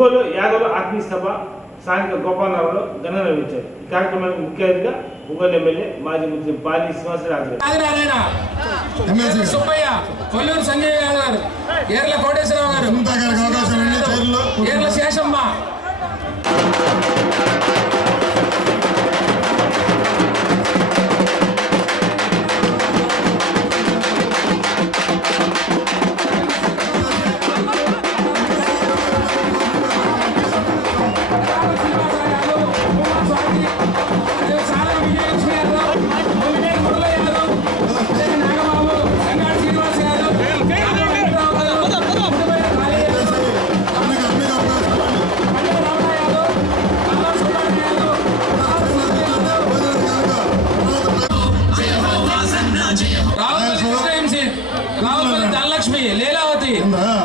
ఒంగోలు యాదవ ఆత్మీయ సభ స్థానిక గోపాలనగర్లో ఘనంగా నిర్వహించారు. ఈ కార్యక్రమానికి ముఖ్య అతిథిగా ఒంగోలు ఎమ్మెల్యే మాజీ మంత్రి పాలి శ్రీనివాసరావు హాజరయ్యారు. సుబ్బయ్య, కొల్లూరు సంజయ్ గారు, ఏర్ల కోటేశ్వరరావు గారు, ఏర్ల శేషమ్మ, ధనలక్ష్మి, లీలావతి,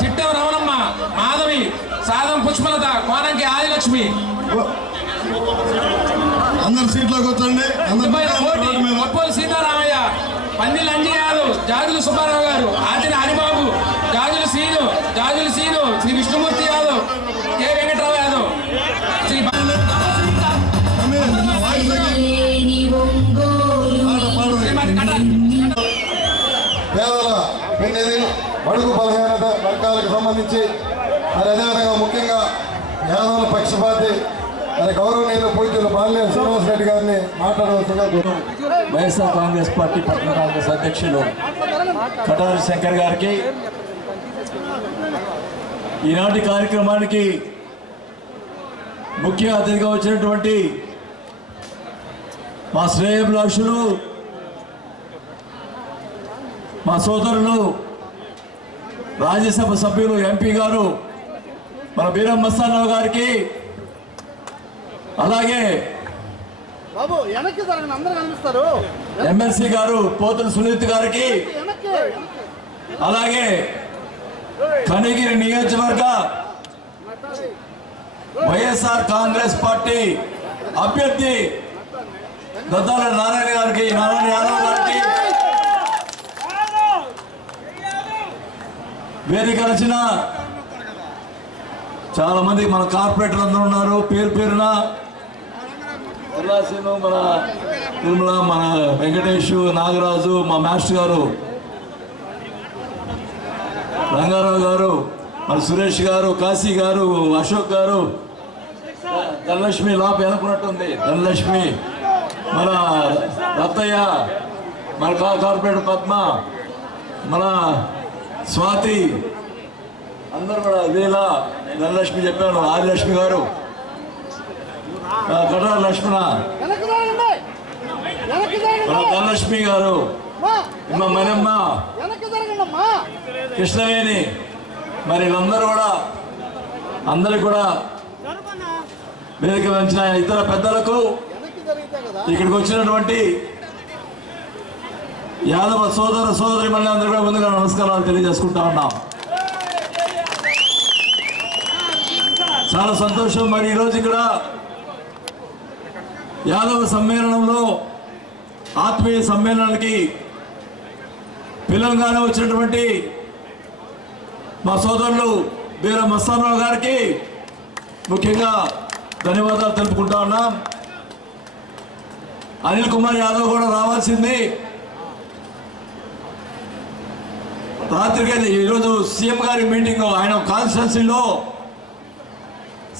చిట్టం రమణమ్మ, మాధవి, సాదం పుష్పలత, కోనంకి ఆదిలక్ష్మి. అందరు సీట్లోకి వచ్చండి. ఒప్పోలు సీతారామయ్య, పందిల అంజయ్యాలు, జాజులు సుబ్బారావు గారు, ఆదిన హరిబాబు, జాజులు సీను, శ్రీ విష్ణుమూర్తి యాదవ్, కె వెంకటరావు యాదవ్, శ్రీ పేదల పెన్నిధి బడుగు బలహీన వర్గాలకు సంబంధించి మరి అదేవిధంగా ముఖ్యంగా యాదవుల పక్షపాతి మరి గౌరవనీయులు పూజ్యులు బాలినేని శ్రీనివాస్ రెడ్డి గారిని మాట్లాడవలసిందిగా కోరుతున్నాను. వైఎస్ఆర్ కాంగ్రెస్ పార్టీ పట్టణ కాంగ్రెస్ అధ్యక్షులు కటారి శంకర్ గారికి ఈనాటి కార్యక్రమానికి ముఖ్య అతిథిగా వచ్చినటువంటి మా శ్రేయోభిలాషులు, మా సోదరులు, రాజ్యసభ సభ్యులు, ఎంపీ గారు మన బీరం మస్తానరావు గారికి, అలాగే ఎమ్మెల్సీ గారు పోతుల సునీత్ గారికి, అలాగే కనిగిరి నియోజకవర్గ వైఎస్ఆర్ కాంగ్రెస్ పార్టీ అభ్యర్థి దద్దాల నారాయణ యాదవ్ గారికి, వేదిక రచన చాలా మంది మన కార్పొరేటర్లు అందరూ ఉన్నారు. పేరు పేరున ఉల్లాసీను, మన తిరుమల, మన వెంకటేష్, నాగరాజు, మా మాస్టర్ గారు రంగారావు గారు, మన సురేష్ గారు, కాశీ గారు, అశోక్ గారు, ధనలక్ష్మి లోప వెనుకున్నట్టుంది, ధనలక్ష్మి, మన రత్తయ్య, మన కార్పొరేటర్ పద్మ, మన స్వాతి, అందరూ కూడా వీళ్ళ ధనలక్ష్మి చెప్పాను, ఆదిలక్ష్మి గారు, కటార లక్ష్మణ, మన ధనలక్ష్మి గారు, మనమ్మ, కృష్ణవేణి, మరి వీళ్ళందరూ కూడా అందరికి కూడా వేదిక వంచిన ఇతర పెద్దలకు, ఇక్కడికి వచ్చినటువంటి యాదవ సోదరి మళ్ళీ అందరూ కూడా ముందుగా నమస్కారాలు తెలియజేసుకుంటా ఉన్నాం. చాలా సంతోషం. మరి ఈరోజు ఇక్కడ యాదవ సమ్మేళనంలో ఆత్మీయ సమ్మేళనానికి పిలంగాణ వచ్చినటువంటి మా సోదరులు బీర మస్తానరావు గారికి ముఖ్యంగా ధన్యవాదాలు తెలుపుకుంటా ఉన్నాం. అనిల్ కుమార్ యాదవ్ కూడా రావాల్సింది. రాత్రికి ఈరోజు సీఎం గారి మీటింగ్, ఆయన కాన్స్టిట్యున్సీలో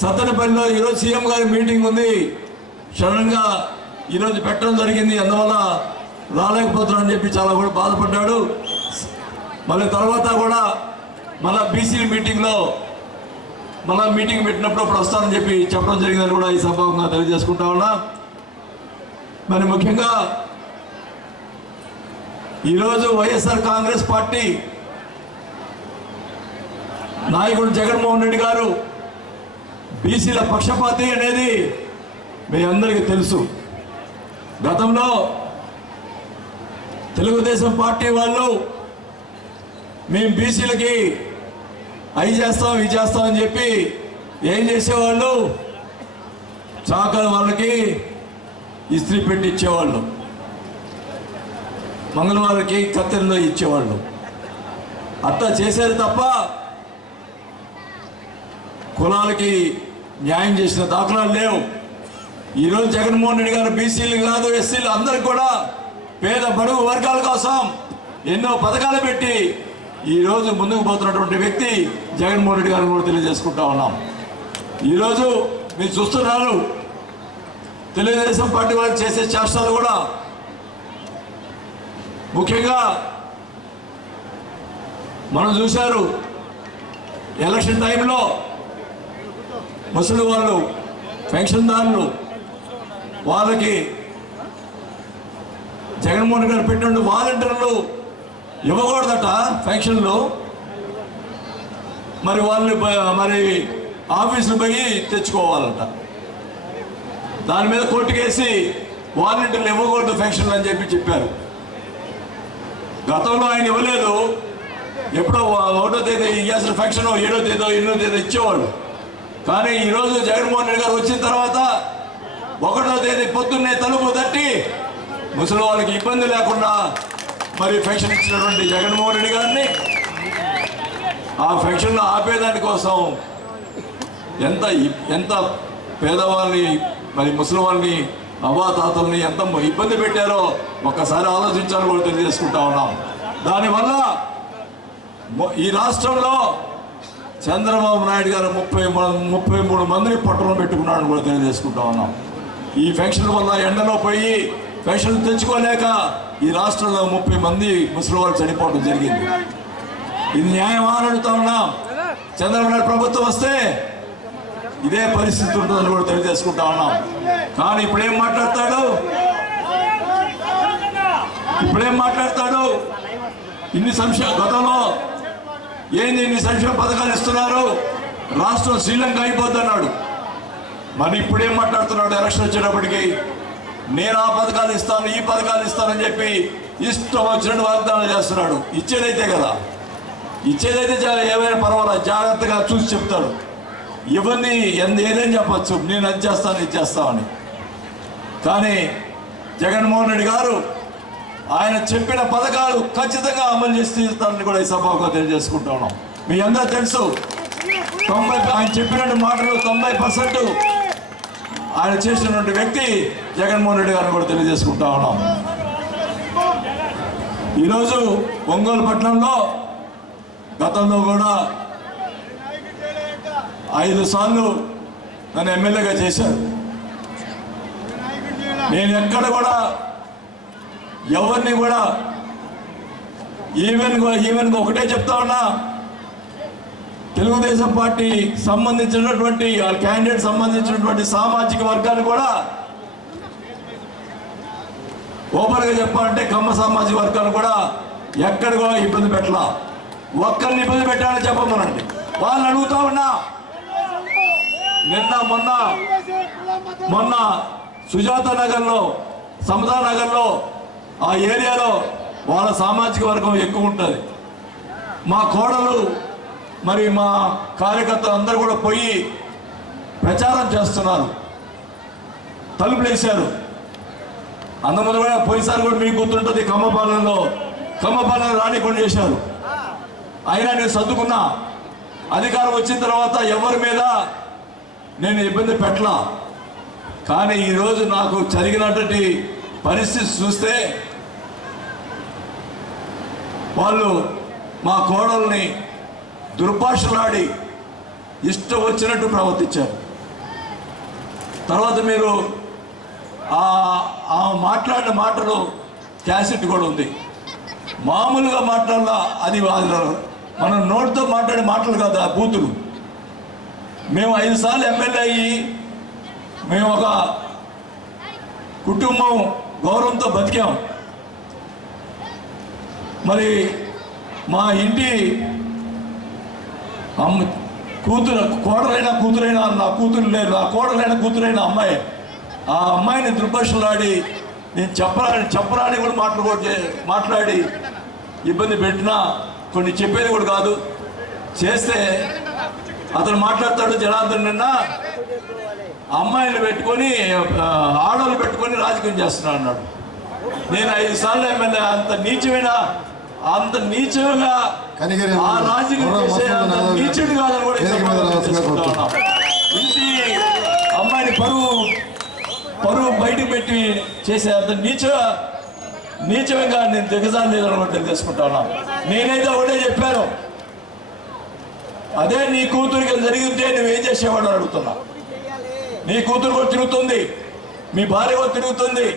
సత్తెనపల్లిలో ఈరోజు సీఎం గారి మీటింగ్ ఉంది. సడన్గా ఈరోజు పెట్టడం జరిగింది, అందువల్ల రాలేకపోతున్నాడని చెప్పి చాలా కూడా బాధపడ్డాడు. మళ్ళీ తర్వాత కూడా మళ్ళీ బీసీ మీటింగ్లో మళ్ళీ మీటింగ్ పెట్టినప్పుడు అప్పుడు వస్తానని చెప్పి చెప్పడం జరిగిందని కూడా ఈ సభగా తెలియజేసుకుంటా ఉన్నా. మరి ముఖ్యంగా ఈరోజు వైఎస్ఆర్ కాంగ్రెస్ పార్టీ నాయకుడు జగన్మోహన్ రెడ్డి గారు బీసీల పక్షపాతి అనేది మీ అందరికీ తెలుసు. గతంలో తెలుగుదేశం పార్టీ వాళ్ళు మేము బీసీలకి అవి చేస్తాం ఇవి చేస్తామని చెప్పి ఏం చేసేవాళ్ళు, చాకలి వాళ్ళకి ఇస్త్రీ పెట్టి ఇచ్చేవాళ్ళు, మంగళవారికి కత్తెరలో ఇచ్చేవాళ్ళు. అట్లా చేశారు తప్ప కులాలకి న్యాయం చేసిన దాఖలాలు లేవు. ఈరోజు జగన్మోహన్ రెడ్డి గారు బీసీలు కాదు, ఎస్సీలు అందరికి కూడా పేద బడుగు వర్గాల కోసం ఎన్నో పథకాలు పెట్టి ఈరోజు ముందుకు పోతున్నటువంటి వ్యక్తి జగన్మోహన్ రెడ్డి గారిని కూడా తెలియజేసుకుంటా ఉన్నాం. ఈరోజు మీరు చూస్తున్నారు తెలుగుదేశం పార్టీ వాళ్ళు చేసే చేష్టాలు కూడా. ముఖ్యంగా మనం చూశారు ఎలక్షన్ టైంలో ముసలి వాళ్ళు, పెన్షన్దారులు, వాళ్ళకి జగన్మోహన్ గారు పెట్టిన వాలంటీర్లు ఇవ్వకూడదట పెన్షన్లు. మరి వాళ్ళని మరి ఆఫీసులు పోయి తెచ్చుకోవాలట. దాని మీద కోర్టుకేసి వాలంటీర్లు ఇవ్వకూడదు పెన్షన్లు అని చెప్పారు. గతంలో ఆయన ఇవ్వలేదు. ఎప్పుడో 1వ తేదీ ఇవ్వాల్సిన పెన్షన్ 7వ తేదీ 8వ తేదీ ఇచ్చేవాళ్ళు. కానీ ఈరోజు జగన్మోహన్ రెడ్డి గారు వచ్చిన తర్వాత 1వ తేదీ పొద్దున్నే తలుపు తట్టి ముసలి వాళ్ళకి ఇబ్బంది లేకుండా మరి పెన్షన్ ఇచ్చినటువంటి జగన్మోహన్ రెడ్డి గారిని ఆ పెన్షన్లు ఆపేదాని కోసం ఎంత పేదవాళ్ళని మరి ముసలి వాళ్ళని అవ్వాతాతల్ని ఎంత ఇబ్బంది పెట్టారో ఒక్కసారి ఆలోచించాలని కూడా తెలియజేసుకుంటా ఉన్నాం. దానివల్ల ఈ రాష్ట్రంలో చంద్రబాబు నాయుడు గారు 33 మందిని పట్టులో పెట్టుకున్నాడని కూడా తెలియజేసుకుంటా ఉన్నాం. ఈ పెన్షన్ల వల్ల ఎండలో పోయి పెన్షన్లు తెచ్చుకోలేక ఈ రాష్ట్రంలో 30 మంది ముసలి వాళ్ళు చనిపోవడం జరిగింది. ఇది న్యాయం అని అడుగుతా ఉన్నాం. చంద్రబాబు నాయుడు ప్రభుత్వం వస్తే ఇదే పరిస్థితి ఉంటుందని కూడా తెలియజేసుకుంటా ఉన్నాం. కానీ ఇప్పుడేం మాట్లాడతాడు ఇన్ని గతంలో ఏంది ఇన్ని సంక్షేమ పథకాలు ఇస్తున్నారు, రాష్ట్రం శ్రీలంక అయిపోద్ది అన్నాడు. మరి ఇప్పుడేం మాట్లాడుతున్నాడు? ఎలక్షన్ వచ్చేటప్పటికి నేను ఆ పథకాలు ఇస్తాను, ఈ పథకాలు ఇస్తానని చెప్పి ఇష్టం వచ్చినట్టు వాగ్దానం చేస్తున్నాడు. ఇచ్చేదైతే కదా, ఇచ్చేదైతే చాలా ఏమైనా పర్వాలేదు, జాగ్రత్తగా చూసి చెప్తాడు. ఇవన్నీ ఏదైనా చెప్పచ్చు, నేను అది చేస్తాను ఇది చేస్తామని. కానీ జగన్మోహన్ రెడ్డి గారు ఆయన చెప్పిన పథకాలు ఖచ్చితంగా అమలు చేసి తీరుతానని కూడా ఈ సభకు తెలియజేసుకుంటా ఉన్నాం. మీ అందరూ తెలుసు, ఆయన చెప్పినట్టు మాటలు 90% ఆయన చేసినటువంటి వ్యక్తి జగన్మోహన్ రెడ్డి గారిని కూడా తెలియజేసుకుంటా ఉన్నాం. ఈరోజు ఒంగోలు పట్టణంలో గతంలో కూడా 5 సార్లు నన్ను ఎమ్మెల్యేగా చేశారు. నేను ఎక్కడ కూడా ఎవరిని కూడా ఈవెన్ ఒకటే చెప్తా ఉన్నా, తెలుగుదేశం పార్టీ సంబంధించినటువంటి ఆ క్యాండిడేట్ సంబంధించినటువంటి సామాజిక వర్గాన్ని కూడా ఓపెన్గా చెప్పాలంటే కమ్మ సామాజిక వర్గాన్ని కూడా ఎక్కడ కూడా ఇబ్బంది పెట్టాల. ఒక్కరిని ఇబ్బంది పెట్టాలని చెప్పమనండి. వాళ్ళని అడుగుతా ఉన్నా. నిన్న మొన్న సుజాత నగర్లో, సమతా నగర్లో ఆ ఏరియాలో వాళ్ళ సామాజిక వర్గం ఎక్కువ ఉంటుంది. మా కోడలు మరి మా కార్యకర్తలు అందరూ కూడా పోయి ప్రచారం చేస్తున్నారు. తలుపులు వేశారు. అందముందు కూడా పోయినసారి కూడా మీకు గుర్తుంటుంది, ఖమ్మపాలెంలో రానికుండా చేశారు. అయినా నేను సర్దుకున్నా. అధికారం వచ్చిన తర్వాత ఎవరి మీద నేను ఇబ్బంది పెట్టలా. కానీ ఈరోజు నాకు జరిగినటువంటి పరిస్థితి చూస్తే వాళ్ళు మా కోడల్ని దుర్భాషలాడి ఇష్టం వచ్చినట్టు ప్రవర్తించారు. తర్వాత మీరు ఆ మాట్లాడిన మాటలు క్యాసెట్ కూడా ఉంది. మామూలుగా మాట్లాడాల, అది మనం నోటితో మాట్లాడే మాటలు కాదు, ఆ బూతులు. మేము 5 సార్లు ఎమ్మెల్యే అయ్యి మేము ఒక కుటుంబం గౌరవంతో బతికాం. మరి మా ఇంటి కోడలైన నా కూతురు లేరు, నా కోడలైన కూతురైన అమ్మాయి, ఆ అమ్మాయిని దుర్భాషలాడి నేను చెప్పరాని కూడా మాట్లాడి ఇబ్బంది పెట్టినా, కొన్ని చెప్పేది కూడా కాదు, చేస్తే అతను మాట్లాడతాడు. జనార్దన్ నిన్న అమ్మాయిలు పెట్టుకొని ఆడవాళ్ళు పెట్టుకొని రాజకీయం చేస్తున్నాడు అన్నాడు. నేను 5 సార్లు ఎమ్మెల్యే, అంత నీచమైన అంత నీచంగా కనిగిరి ఆ రాజకీయం చేసే అంత నీచుడు కాదని కూడా ఈ సందర్భంగా తెలుసుకుంటా ఉన్నాం. ఇంటి అమ్మాయిని పరువు బయటకు పెట్టి చేసే అంత నీచంగా నేను దిగజాలేదని కూడా తెలుసుకుంటా ఉన్నాను. నేనైతే ఒకటే చెప్పాను, అదే నీ కూతురికి జరిగితే నువ్వేం చేసేవాడు అని అడుగుతున్నా. నీ కూతురు కూడా తిరుగుతుంది, మీ భార్య కూడా తిరుగుతుంది,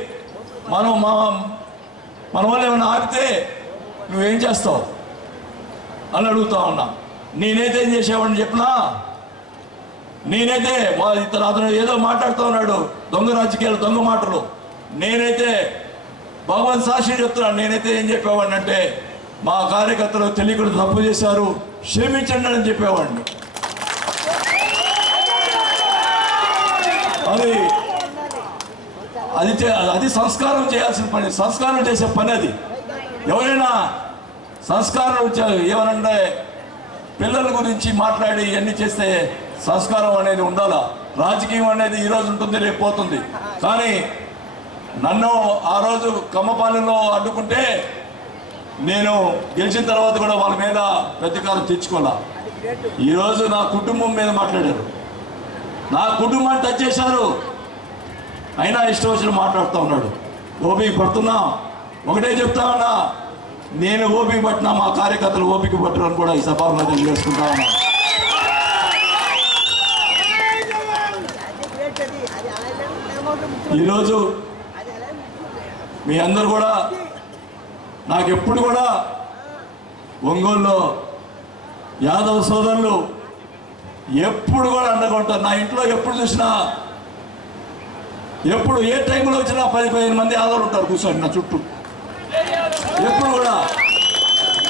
మన వాళ్ళు ఏమైనా ఆపితే నువ్వేం చేస్తావు అని అడుగుతా ఉన్నా. నేనైతే ఏం చేసేవాడిని చెప్పినా, నేనైతే అతను ఏదో మాట్లాడుతూ ఉన్నాడు, దొంగ రాజకీయాలు, దొంగ మాటలు. నేనైతే భగవాన్ సాక్షి చెప్తున్నాను, నేనైతే ఏం చెప్పేవాడిని అంటే, మా కార్యకర్తలు తెలియకుండా తప్పు చేశారు, క్షమించండి అని చెప్పేవాడిని. అది సంస్కారం చేయాల్సిన పని, సంస్కారం చేసే పని అది. ఎవరైనా సంస్కారం ఏమనంటే పిల్లల గురించి మాట్లాడి ఇవన్నీ చేస్తే సంస్కారం అనేది ఉండాలా. రాజకీయం అనేది ఈరోజు ఉంటుంది, రేపు పోతుంది. కానీ నన్ను ఆ రోజు కమ్మపాలెంలో అడ్డుకుంటే నేను గెలిచిన తర్వాత కూడా వాళ్ళ మీద ప్రతీకారం తెచ్చుకోవాలా. ఈరోజు నా కుటుంబం మీద మాట్లాడారు, నా కుటుంబాన్ని టచ్ చేశారు, అయినా ఇష్టం వచ్చిన మాట్లాడుతూ ఉన్నాడు. ఓపిక పడుతున్నా, ఒకటే చెప్తా ఉన్నా, నేను ఓపిక పట్టినా మా కార్యకర్తలు ఓపిక పట్టరని కూడా ఈ సభలో తెలియజేసుకుంటా ఉన్నా. ఈరోజు మీ అందరు కూడా నాకు ఎప్పుడు కూడా ఒంగోలులో యాదవ్ సోదరులు ఎప్పుడు కూడా అండగా ఉంటారు. నా ఇంట్లో ఎప్పుడు చూసినా, ఎప్పుడు ఏ టైంలో వచ్చినా 10-15 మంది యాదవులు ఉంటారు కూర్చొని నా చుట్టూ. ఎప్పుడు కూడా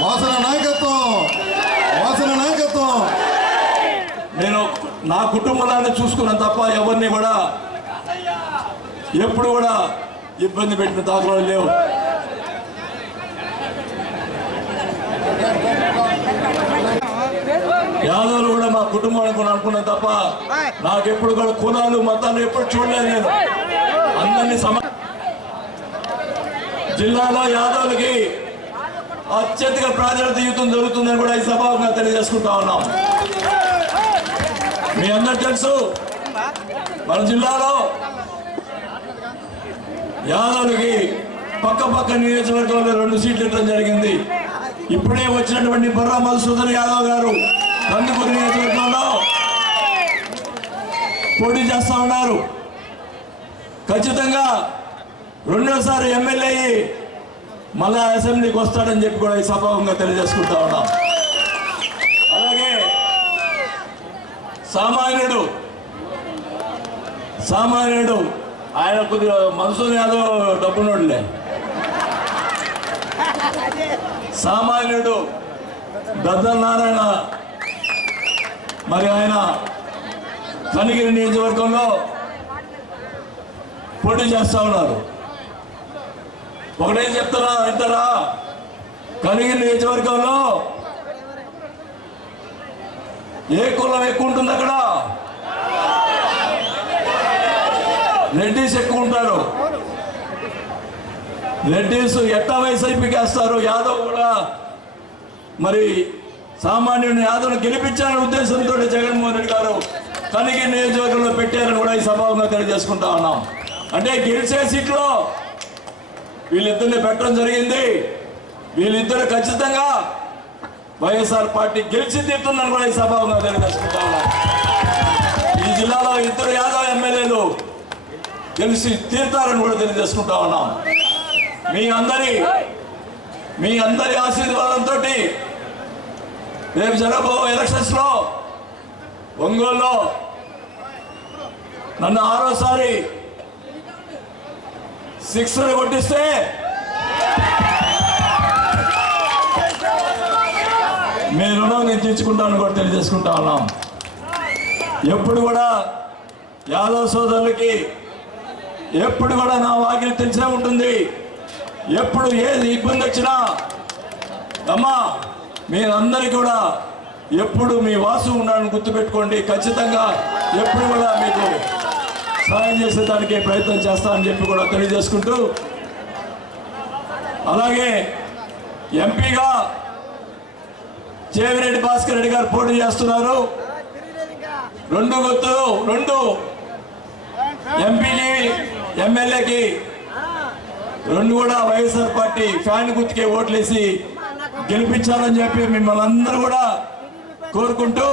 వాసన నాయకత్వం. నేను నా కుటుంబాన్ని చూసుకున్నాను తప్ప ఎవరిని కూడా ఎప్పుడు కూడా ఇబ్బంది పెట్టిన దాఖలాలు లేవు. యాదవులు కూడా మా కుటుంబానికి అనుకున్నాను తప్ప నాకెప్పుడు కూడా కులాలు మతాలు ఎప్పుడు చూడలేదు. నేను అందరినీ జిల్లాలో యాదవులకి అత్యధిక ప్రాధాన్యత యుద్ధం జరుగుతుందని కూడా ఈ సభగా తెలియజేసుకుంటా ఉన్నాం. మీ అందరూ తెలుసు, మన జిల్లాలో యాదవులకి పక్క నియోజకవర్గంలో 2 సీట్లు ఇవ్వడం జరిగింది. ఇప్పుడే వచ్చినటువంటి బొర్రా మధుసూదన్ యాదవ్ గారు నందిపూర్ నియోజకవర్గంలో పోటీ చేస్తా ఉన్నారు. ఖచ్చితంగా 2వసారి ఎమ్మెల్యే మళ్ళా అసెంబ్లీకి వస్తాడని చెప్పి కూడా ఈ సభాముఖంగా తెలియజేసుకుంటా ఉన్నాం. అలాగే సామాన్యుడు ఆయన కొద్దిగా మధుసూదన్ యాదవ్ డబ్బునోడులే. సామాన్యుడు దద్దల నారాయణ, మరి ఆయన కనిగిరి నియోజకవర్గంలో పోటీ చేస్తా ఉన్నారు. ఒకటే చెప్తున్నా, ఇంతరా కనిగిరి నియోజకవర్గంలో ఏ కులం ఎక్కువ ఉంటుంది? అక్కడ రెడ్డిస్ ఎక్కువ ఉంటారు. రెడ్డిస్ ఎట్టా వైసీపీకి వేస్తారు. యాదవ్ కూడా మరి సామాన్యుని యాదవ్ను గెలిపించాలనే ఉద్దేశంతో జగన్మోహన్ రెడ్డి గారు కనిగిరి నియోజకవర్గంలో పెట్టారని కూడా ఈ సభగా తెలియజేసుకుంటా ఉన్నాం. అంటే గెలిచే సీట్లో వీళ్ళిద్దరిని పెట్టడం జరిగింది. వీళ్ళిద్దరు ఖచ్చితంగా వైఎస్ఆర్ పార్టీ గెలిచి తీరుతుందని కూడా ఈ సభగా తెలియజేసుకుంటా ఉన్నాం. ఈ జిల్లాలో 2 యాదవ్ ఎమ్మెల్యేలు గెలిచి తీరుతారని కూడా తెలియజేసుకుంటా ఉన్నాం. మీ అందరి ఆశీర్వాదంతో రేపు జరగబోయే ఎలక్షన్స్ లో ఒంగోలులో నన్ను 6వసారి సిక్సర్ కొట్టిస్తే మీ రుణం నేను తీర్చుకుంటానని కూడా తెలియజేసుకుంటా ఉన్నాం. ఎప్పుడు కూడా యాదవ్ సోదరులకి ఎప్పుడు కూడా నా వాకిలి తెలిసే ఉంటుంది. ఎప్పుడు ఏది ఇబ్బంది వచ్చినా అమ్మా మీరందరికీ కూడా ఎప్పుడు మీ వాసు ఉండాలని గుర్తుపెట్టుకోండి. ఖచ్చితంగా ఎప్పుడు కూడా మీకు సహాయం చేసేదానికి ప్రయత్నం చేస్తానని చెప్పి కూడా తెలియజేసుకుంటూ, అలాగే ఎంపీగా చేవిరెడ్డి భాస్కర్ రెడ్డి గారు పోటీ చేస్తున్నారు. 2 గుర్తులు 2 ఎంపీకి ఎమ్మెల్యేకి 2 కూడా వైఎస్ఆర్ పార్టీ ఫ్యాన్ గుర్తుకే ఓట్లేసి గెలిపించాలని చెప్పి మిమ్మల్ని అందరూ కూడా కోరుకుంటూ,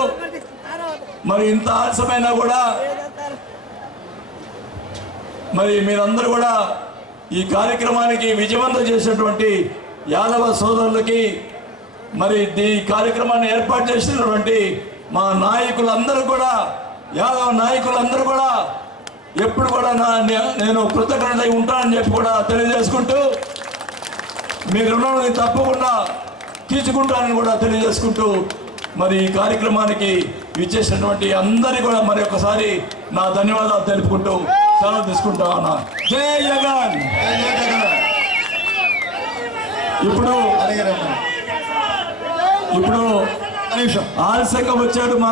మరి ఇంత ఆలస్యమైనా కూడా మరి మీరందరూ కూడా ఈ కార్యక్రమానికి విజయవంతం చేసినటువంటి యాదవ సోదరులకి, మరి ఈ కార్యక్రమాన్ని ఏర్పాటు చేసినటువంటి మా నాయకులందరూ కూడా, యాదవ నాయకులందరూ కూడా ఎప్పుడు కూడా నేను కృతజ్ఞతై ఉంటానని చెప్పి కూడా తెలియజేసుకుంటూ, మీ రుణాన్ని తప్పకుండా తీర్చుకుంటానని కూడా తెలియజేసుకుంటూ, మరి ఈ కార్యక్రమానికి విచ్చేసినటువంటి అందరికీ కూడా మరి ఒకసారి నా ధన్యవాదాలు తెలుపుకుంటూ సెలవు తీసుకుంటా ఉన్నా. జై జగన్. ఇప్పుడు ఆలస్యంగా వచ్చాడు మా